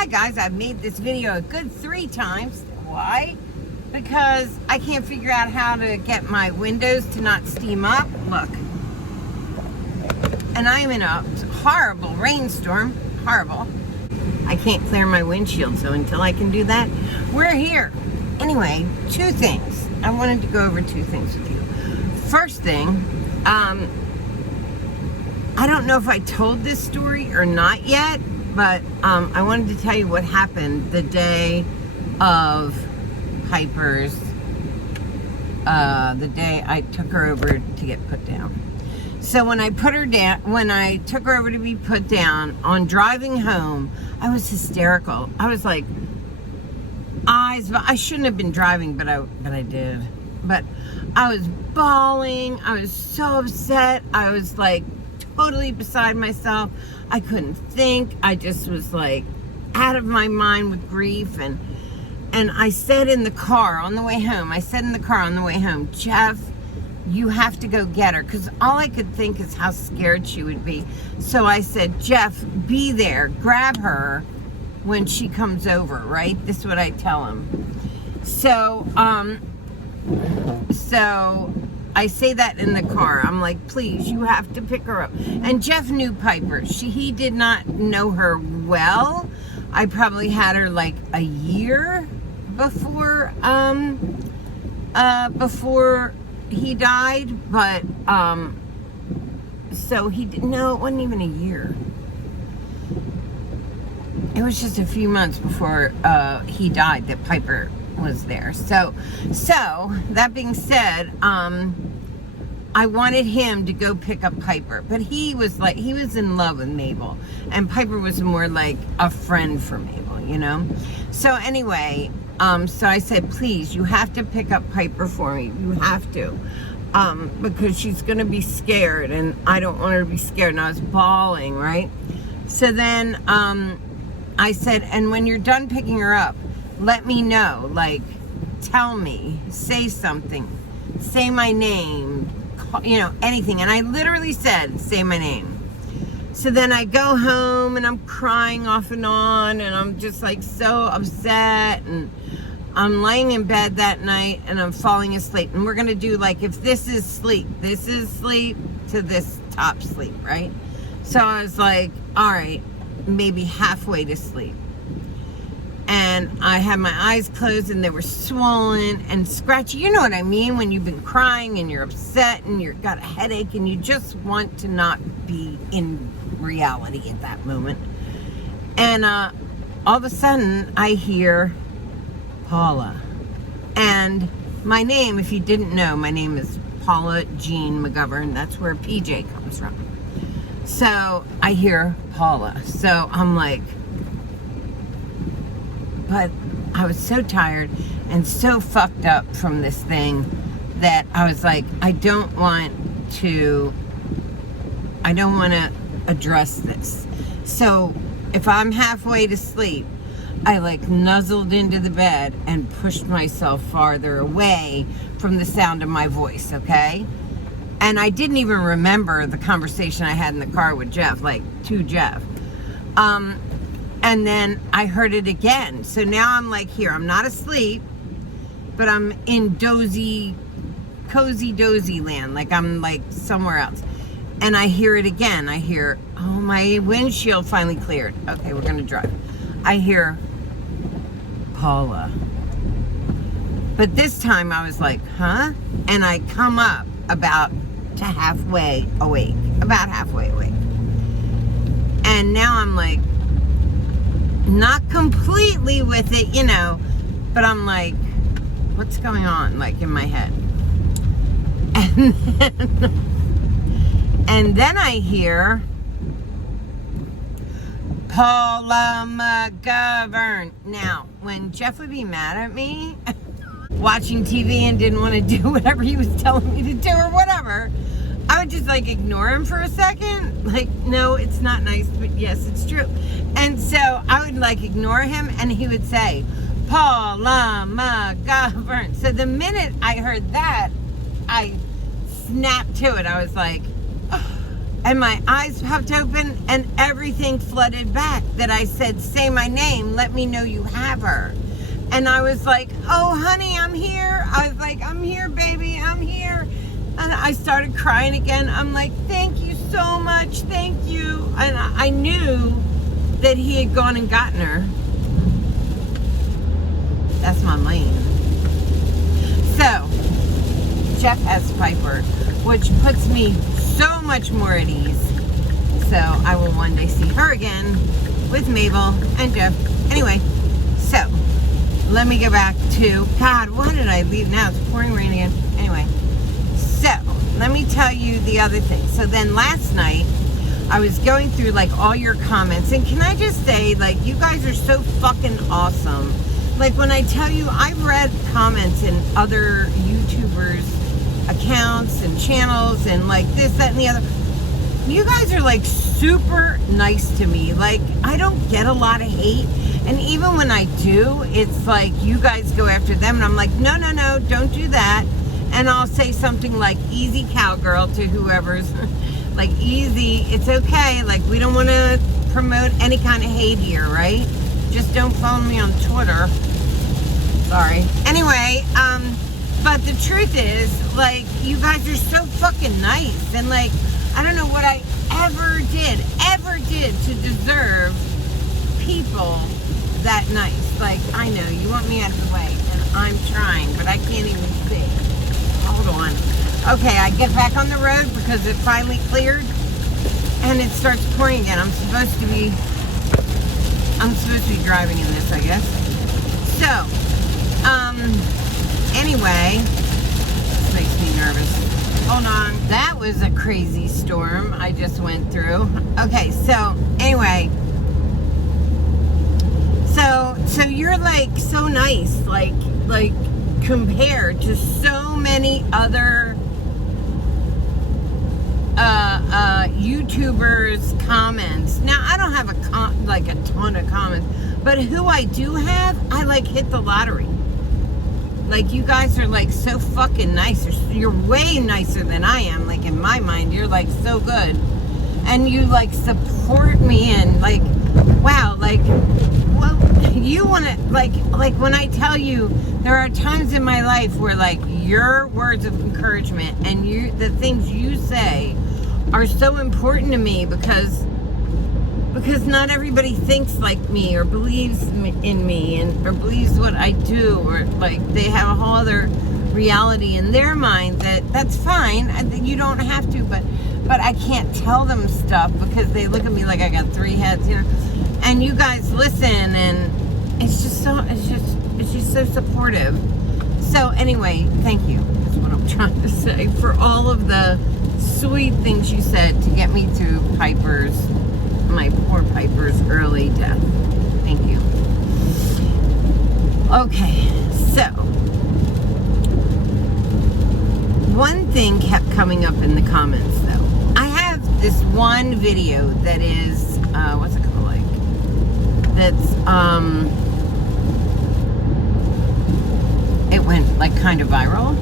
Hi guys, I've made this video a good 3 times. Why? Because I can't figure out how to get my windows to not steam up. Look. And I'm in a horrible rainstorm. Horrible. I can't clear my windshield, so until I can do that, we're here. Anyway, 2 things. I wanted to go over 2 things with you. First thing, I don't know if I told this story or not yet, but I wanted to tell you what happened the day of Piper's, the day I took her over to get put down. So when I took her over to be put down, on driving home, I was hysterical. I was like, I shouldn't have been driving, but I did. But I was bawling. I was so upset. I was like totally beside myself. I couldn't think. I just was like out of my mind with grief. And I said in the car on the way home, Jeff, you have to go get her. Because all I could think is how scared she would be. So I said, Jeff, be there. Grab her when she comes over, right? This is what I tell him. So I say that in the car. I'm like, please, you have to pick her up. And Jeff knew Piper. He did not know her well. I probably had her like a year before he died, but so he didn't know. It wasn't even a year. It was just a few months before he died that Piper was there. So that being said, I wanted him to go pick up Piper, but he was in love with Mabel, and Piper was more like a friend for Mabel, you know. So anyway, so I said, please, you have to pick up Piper for me. You have to, because she's gonna be scared, and I don't want her to be scared. And I was bawling, right? So then I said, and when you're done picking her up, let me know, like, tell me, say something, say my name, you know, anything. And I literally said, say my name. So then I go home and I'm crying off and on, and I'm just like so upset, and I'm laying in bed that night and I'm falling asleep. And we're gonna do like, if this is sleep to this top sleep, right? So I was like, all right, maybe halfway to sleep. And I had my eyes closed and they were swollen and scratchy. You know what I mean? When you've been crying and you're upset and you've got a headache and you just want to not be in reality at that moment. And all of a sudden I hear Paula. And my name, if you didn't know, my name is Paula Jean McGovern. That's where PJ comes from. So I hear Paula. So I'm like, but I was so tired and so fucked up from this thing that I was like, I don't want to address this. So if I'm halfway to sleep, I like nuzzled into the bed and pushed myself farther away from the sound of my voice, okay? And I didn't even remember the conversation I had in the car with Jeff, like to Jeff. And then I heard it again. So now I'm like here. I'm not asleep, but I'm in cozy dozy land. Like I'm like somewhere else. And I hear it again. I hear, oh, my windshield finally cleared. Okay, we're gonna drive. I hear Paula. But this time I was like, huh? And I come up about halfway awake. And now I'm like, not completely with it, you know, but I'm like, what's going on, like in my head? And then I hear Paula McGovern. Now, when Jeff would be mad at me, watching TV and didn't want to do whatever he was telling me to do or whatever, I would just like ignore him for a second. Like, no, it's not nice, but yes, it's true. And so I would like ignore him, and he would say, Paula McGovern. So the minute I heard that, I snapped to it. I was like, oh, and my eyes popped open and everything flooded back that I said, say my name, let me know you have her. And I was like, oh, honey, I'm here. I was like, I'm here, baby, I'm here. And I started crying again. I'm like, thank you so much, thank you. And I knew that he had gone and gotten her. That's my lane. So, Jeff has Piper, which puts me so much more at ease. So, I will one day see her again with Mabel and Jeff. Anyway, so, let me go back to, God, why did I leave now? It's pouring rain again. Anyway, so, let me tell you the other thing. So then last night, I was going through like all your comments, and can I just say, like, you guys are so fucking awesome. Like, when I tell you, I've read comments in other YouTubers' accounts and channels and like this, that, and the other. You guys are like super nice to me. Like, I don't get a lot of hate. And even when I do, it's like you guys go after them. And I'm like, no, no, no, don't do that. And I'll say something like, easy cowgirl, to whoever's like, easy, it's okay. Like, we don't want to promote any kind of hate here, right? Just don't phone me on Twitter. Sorry. Anyway, but the truth is, like, you guys are so fucking nice. And like, I don't know what I ever did to deserve people that nice. Like, I know, you want me out of the way, and I'm trying, but I can't even see. Hold on. Okay, I get back on the road because it finally cleared, and it starts pouring again. I'm supposed to be driving in this, I guess. So, anyway, this makes me nervous. Hold on. That was a crazy storm I just went through. Okay, so, anyway. So you're like so nice, like compared to so many other YouTubers' comments. Now, I don't have a ton of comments, but who I do have, I like hit the lottery. Like, you guys are like so fucking nice. You're way nicer than I am. Like, in my mind, you're like so good, and you like support me, and like, wow, like, well, you want to, like when I tell you, there are times in my life where like your words of encouragement and the things you say are so important to me because not everybody thinks like me or believes in me or believes what I do, or like they have a whole other reality in their mind that's fine. You don't have to, but I can't tell them stuff because they look at me like I got three heads, you know. And you guys listen, and it's just so supportive. So anyway, thank you. That's what I'm trying to say, for all of the sweet things you said to get me through my poor Piper's early death. Thank you. Okay, so one thing kept coming up in the comments though. I have this one video that is, what's it called? That's, it went like kind of viral,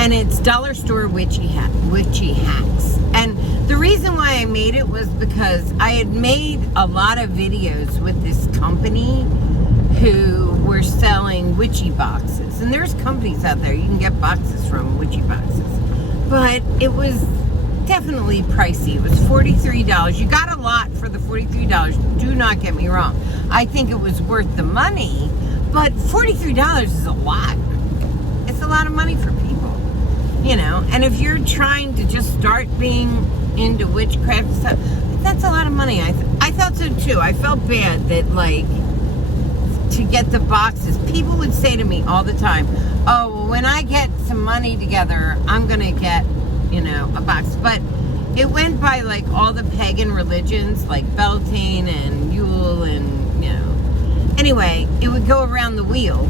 and it's Dollar Store Witchy Hacks. And the reason why I made it was because I had made a lot of videos with this company who were selling witchy boxes, and there's companies out there you can get boxes from, witchy boxes, but it was definitely pricey. It was $43. You got a lot for the $43. Do not get me wrong. I think it was worth the money, but $43 is a lot. It's a lot of money for people, you know. And if you're trying to just start being into witchcraft and stuff, that's a lot of money. I thought so too. I felt bad that, like, to get the boxes, people would say to me all the time, oh, well, when I get some money together, I'm gonna get, you know, a box. But it went by like all the pagan religions, like Beltane and Yule, and, you know, anyway, it would go around the wheel,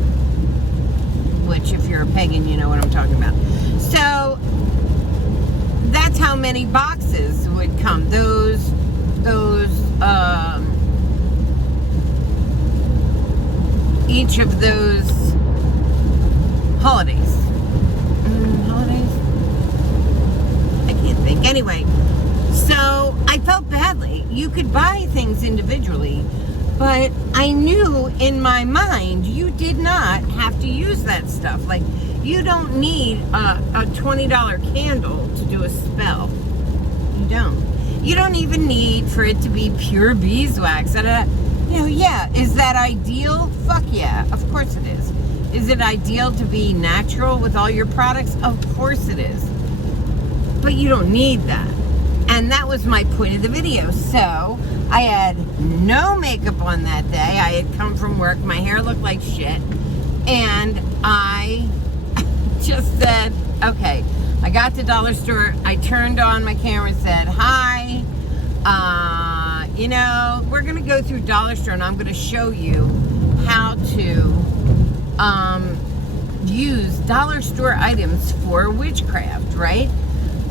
which if you're a pagan, you know what I'm talking about. So that's how many boxes would come. Each of those holidays. I can't think. Anyway, So I felt badly. You could buy things individually, but I knew in my mind you did not have to use that stuff. Like, you don't need a $20 candle to do a spell. You don't. You don't even need for it to be pure beeswax. Yeah, is that ideal? Fuck yeah, of course it is. Is it ideal to be natural with all your products? Of course it is. But you don't need that. And that was my point of the video. So I had no makeup on that day. I had come from work. My hair looked like shit. And I just said, okay, I got to Dollar Store. I turned on my camera and said, hi. We're going to go through Dollar Store and I'm going to show you how to use Dollar Store items for witchcraft, right?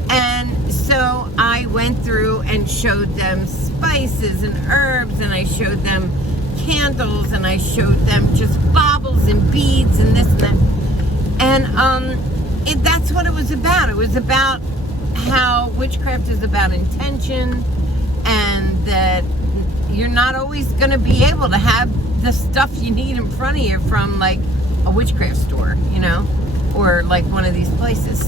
And so I went through and showed them spices and herbs, and I showed them candles, and I showed them just baubles and beads and this and that. And that's what it was about. It was about how witchcraft is about intention, and that you're not always going to be able to have the stuff you need in front of you from like a witchcraft store, or like one of these places.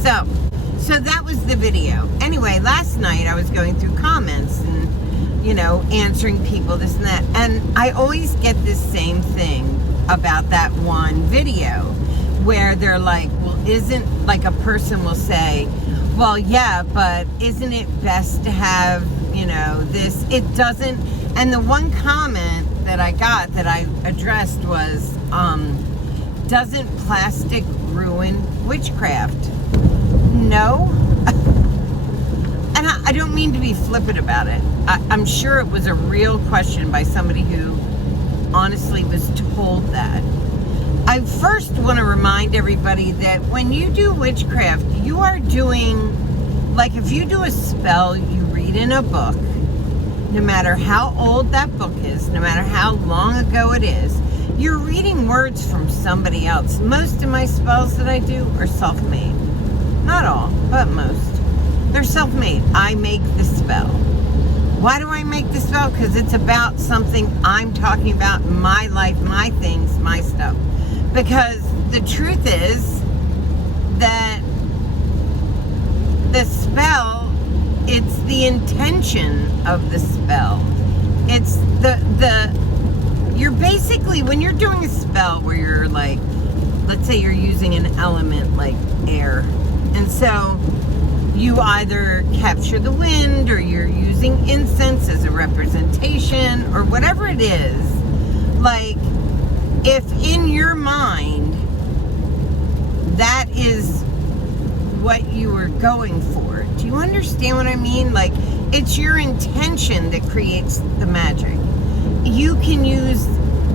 So that was the video. Anyway, last night I was going through comments and, answering people, this and that. And I always get this same thing about that one video where they're like, well, isn't, like a person will say, well, yeah, but isn't it best to have, this? It doesn't. And the one comment that I got that I addressed was, doesn't plastic ruin witchcraft? No. And I don't mean to be flippant about it. I'm sure it was a real question by somebody who honestly was told that. I first want to remind everybody that when you do witchcraft, you are doing, like if you do a spell you read in a book, no matter how old that book is, no matter how long ago it is, you're reading words from somebody else. Most of my spells that I do are self-made. Not all, but most. They're self-made. I make the spell. Why do I make the spell? Because it's about something I'm talking about, my life, my things, my stuff. Because the truth is that the spell, it's the intention of the spell. It's you're basically, when you're doing a spell where you're like, let's say you're using an element like air. And so you either capture the wind, or you're using incense as a representation, or whatever it is. Like, if in your mind that is what you were going for, do you understand what I mean? Like, it's your intention that creates the magic. You can use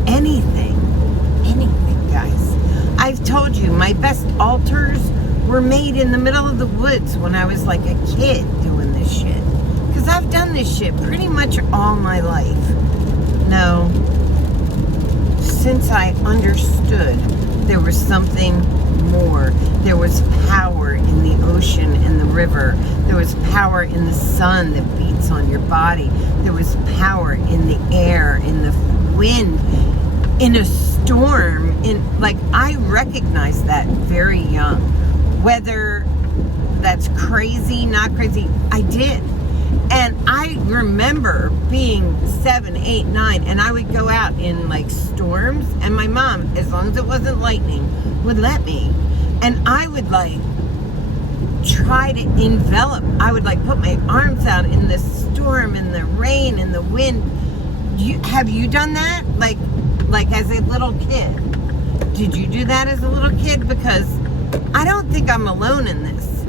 anything, guys. I've told you, my best altars were made in the middle of the woods when I was like a kid doing this shit. Because I've done this shit pretty much all my life. No, since I understood there was something more. There was power in the ocean and the river. There was power in the sun that beats on your body. There was power in the air, in the wind, in a storm. I recognized that very young. Whether that's crazy, not crazy, I did. And I remember being 7, 8, 9, and I would go out in like storms, and my mom, as long as it wasn't lightning, would let me. And I would like try to envelop. I would like put my arms out in the storm and the rain and the wind. Have you done that? Like as a little kid? Did you do that as a little kid? Because I don't think I'm alone in this.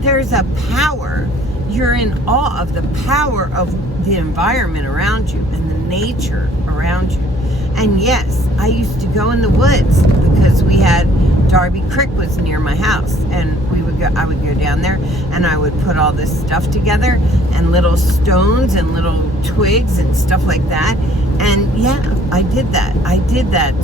There's a power. You're in awe of the power of the environment around you and the nature around you. And yes, I used to go in the woods because we had Darby Creek was near my house, and I would go down there and I would put all this stuff together, and little stones and little twigs and stuff like that. And yeah, I did that. I did that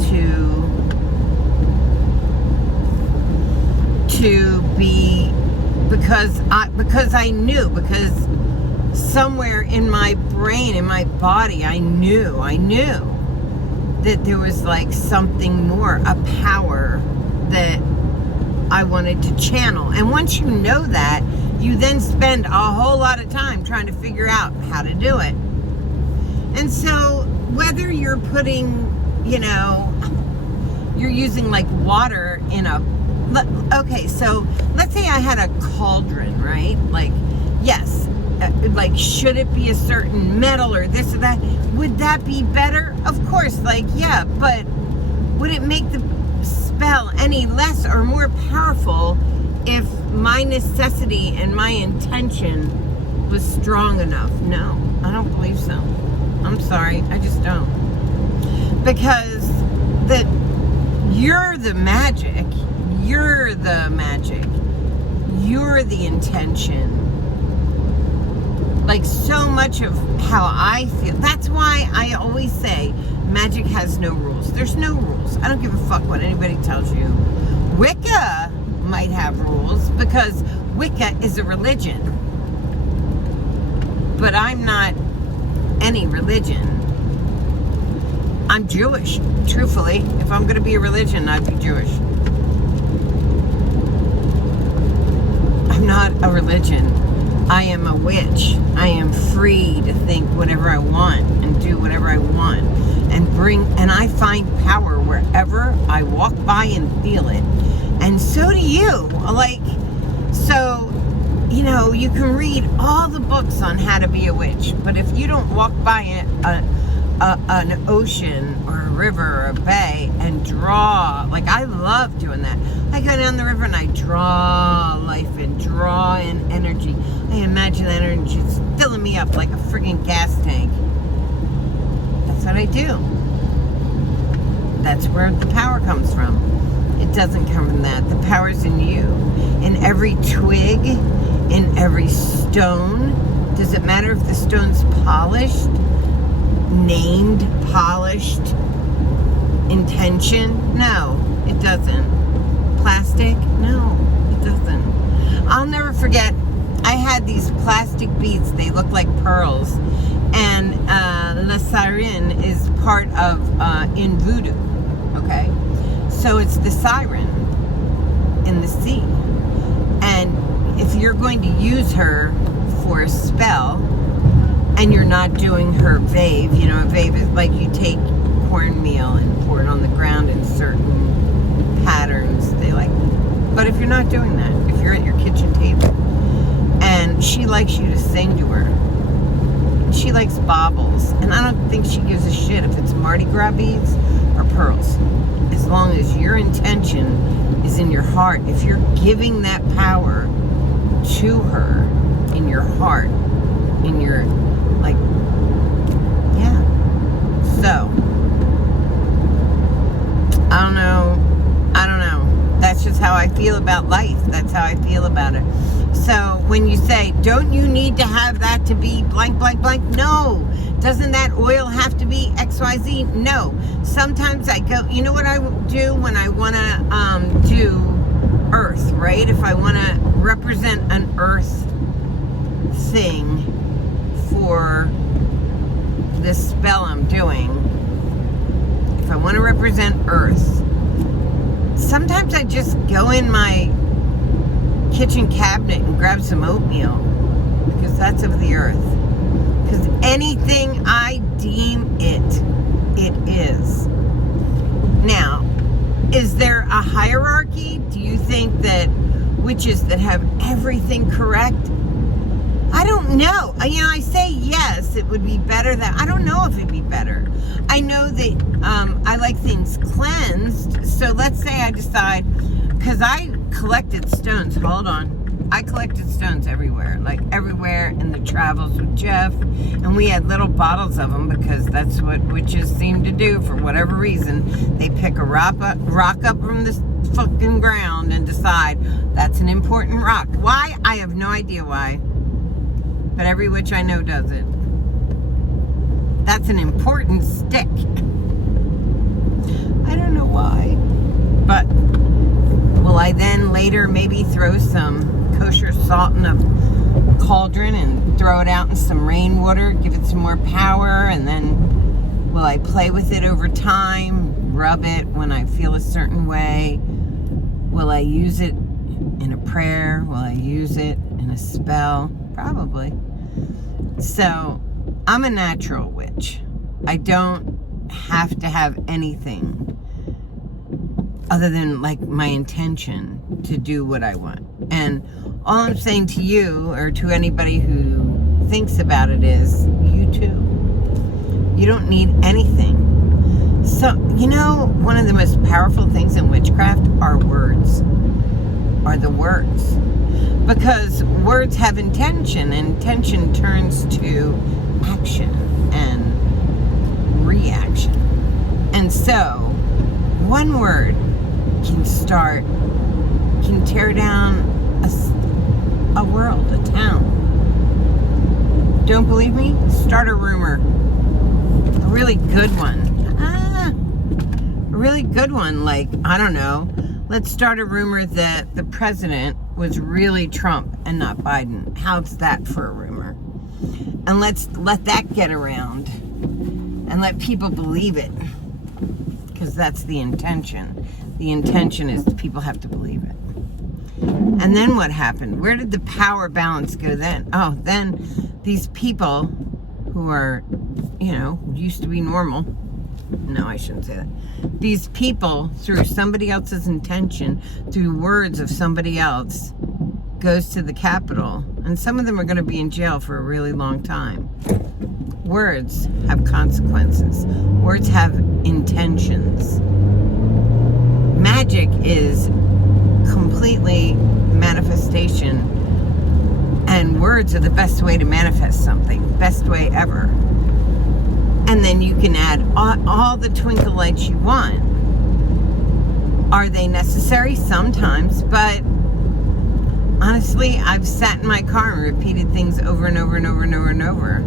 because I knew, because somewhere in my brain, in my body, I knew that there was like something more, a power that I wanted to channel. And once you know that, you then spend a whole lot of time trying to figure out how to do it. And so whether you're putting, you're using like water in okay, so let's say I had a cauldron, right? Like, yes, like, should it be a certain metal or this or that? Would that be better? Of course, like, yeah, but would it make the spell any less or more powerful if my necessity and my intention was strong enough? No, I don't believe so. I'm sorry, I just don't. Because you're the magic. You're the magic. You're the intention. Like, so much of how I feel. That's why I always say magic has no rules. There's no rules. I don't give a fuck what anybody tells you. Wicca might have rules because Wicca is a religion. But I'm not any religion. I'm Jewish, truthfully. If I'm going to be a religion, I'd be Jewish. I'm not a religion. I am a witch. I am free to think whatever I want and do whatever I want and I find power wherever I walk by and feel it. And so do you. Like, so, you can read all the books on how to be a witch, but if you don't walk by an ocean or a river or a bay and draw, like, I love doing that. I go down the river and I draw life and draw in energy. I imagine that energy is filling me up like a friggin' gas tank. That's what I do. That's where the power comes from. It doesn't come from that. The power's in you. In every twig, in every stone. Does it matter if the stone's polished? Named, polished, intention? No, it doesn't. Plastic? No, it doesn't. I'll never forget, I had these plastic beads. They look like pearls. And La Siren is part of, in voodoo, okay? So it's the siren in the sea. And if you're going to use her for a spell, and you're not doing her vave, a vave is like you take cornmeal and pour it on the ground in certain patterns. But if you're not doing that, if you're at your kitchen table, and she likes you to sing to her, she likes baubles, and I don't think she gives a shit if it's Mardi Gras beads or pearls, as long as your intention is in your heart. If you're giving that power to her in your heart, in your, so, I don't know. That's just how I feel about life. That's how I feel about it. So when you say, don't you need to have that to be blank, blank, blank? No. Doesn't that oil have to be XYZ? No. Sometimes I go, you know what I do when I want to do earth, right? If I want to represent an earth thing for this spell I'm doing, if I want to represent earth, sometimes I just go in my kitchen cabinet and grab some oatmeal, because that's of the earth. Because anything I deem it is. Now, is there a hierarchy? Do you think that witches that have everything correct? I don't know. I say yes, it would be better that. I don't know if it'd be better. I know that I like things cleansed. So let's say I decide, because I collected stones. Hold on. I collected stones everywhere, like everywhere in the travels with Jeff. And we had little bottles of them because that's what witches seem to do for whatever reason. They pick a rock up from the fucking ground and decide that's an important rock. Why? I have no idea why. But every witch I know does it. That's an important stick. I don't know why. But will I then later maybe throw some kosher salt in a cauldron and throw it out in some rainwater, give it some more power, and then will I play with it over time, rub it when I feel a certain way? Will I use it in a prayer? Will I use it in a spell? Probably. So, I'm a natural witch. I don't have to have anything other than like my intention to do what I want. And all I'm saying to you, or to anybody who thinks about it, is you too. You don't need anything. So, one of the most powerful things in witchcraft are words. Are the words. Because words have intention, and intention turns to action and reaction. And so, one word can tear down a world, a town. Don't believe me? Start a rumor. A really good one. A really good one, like, I don't know. Let's start a rumor that the president was really Trump and not Biden. How's that for a rumor? And let's let that get around and let people believe it, because that's the intention. The intention is people have to believe it. And then what happened? Where did the power balance go then? Oh, then these people who are, used to be normal. No, I shouldn't say that. These people, through somebody else's intention, through words of somebody else, goes to the Capitol. And some of them are going to be in jail for a really long time. Words have consequences. Words have intentions. Magic is completely manifestation, and words are the best way to manifest something, best way ever. And then you can add all the twinkle lights you want. Are they necessary? Sometimes, but honestly, I've sat in my car and repeated things over and over and over and over and over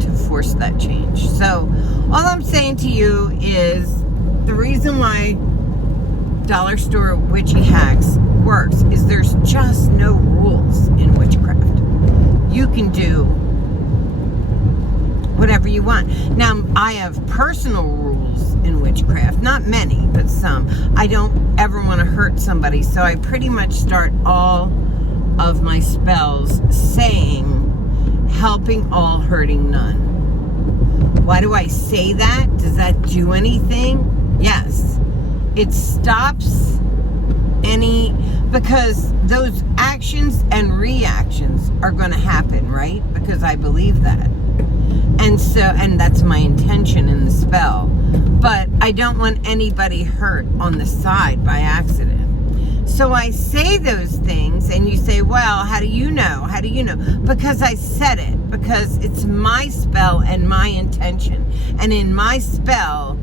to force that change. So all I'm saying to you is the reason why dollar store witchy hacks works is there's just no rules in witchcraft. You can do whatever you want. Now, I have personal rules in witchcraft, not many, but some. I don't ever want to hurt somebody, so I pretty much start all of my spells saying, helping all, hurting none. Why do I say that? Does that do anything? Yes. It stops because those actions and reactions are going to happen, right? Because I believe that. And that's my intention in the spell. But I don't want anybody hurt on the side by accident. So I say those things, and you say, well, how do you know? How do you know? Because I said it. Because it's my spell and my intention. And in my spell,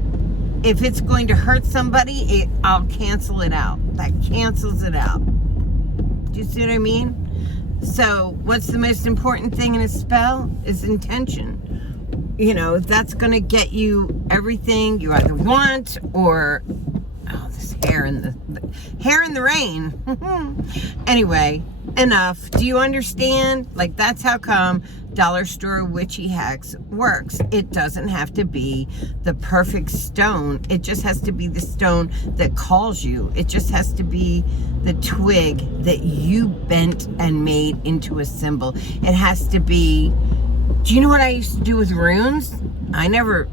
if it's going to hurt somebody, I'll cancel it out. That cancels it out. Do you see what I mean? So what's the most important thing in a spell is intention. That's going to get you everything you either want or, this hair in the rain. Anyway, enough. Do you understand? Like, that's how come dollar store witchy hacks works. It doesn't have to be the perfect stone. It just has to be the stone that calls you. It just has to be the twig that you bent and made into a symbol. It has to be. Do you know what I used to do with runes? I never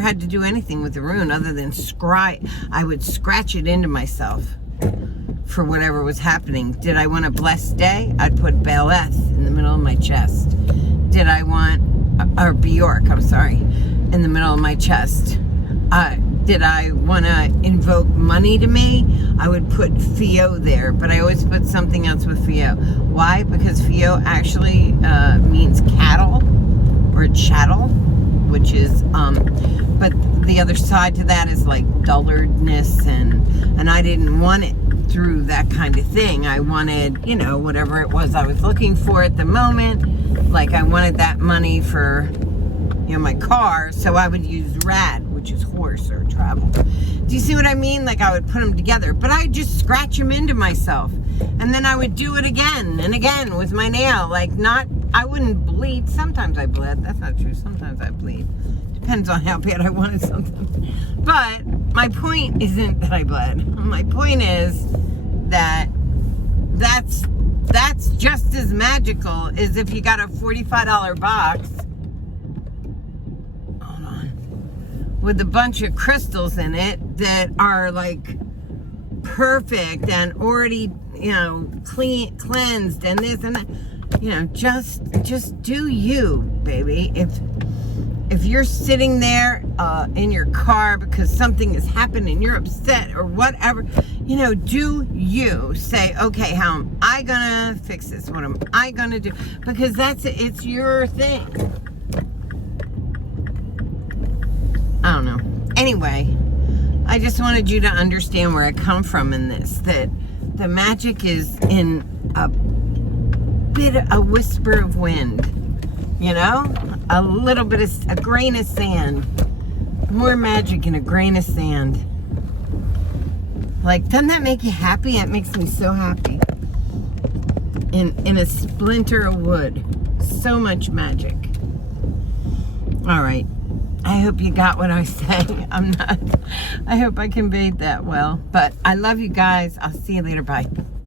had to do anything with the rune other than I would scratch it into myself for whatever was happening. Did I want a blessed day? I'd put Beleth in the middle of my chest. Did I want, or Bjork, I'm sorry, in the middle of my chest? Did I want to invoke money to me? I would put Fio there, but I always put something else with Fio. Why? Because Fio actually means cattle or chattel, which is, but the other side to that is like dullardness, and I didn't want it through that kind of thing. I wanted, whatever it was I was looking for at the moment. Like I wanted that money for, my car, so I would use rad, which is horse or travel. Do you see what I mean? Like I would put them together, but I just scratch them into myself. And then I would do it again and again with my nail. Like I wouldn't bleed. Sometimes I bled. That's not true. Sometimes I bleed. Depends on how bad I wanted something. But my point isn't that I bled. My point is that that's just as magical as if you got a $45 box, hold on, with a bunch of crystals in it that are like perfect and already, cleansed and this and that. Just do you, baby. If you're sitting there in your car because something has happened and you're upset or whatever, do you say, okay, how am I gonna fix this? What am I gonna do? Because it's your thing. I don't know. Anyway, I just wanted you to understand where I come from in this, that the magic is in a whisper of wind, a little bit of a grain of sand. More magic in a grain of sand. Like, doesn't that make you happy? It makes me so happy. In a splinter of wood. So much magic. All right. I hope you got what I say. I hope I conveyed that well. But I love you guys. I'll see you later. Bye.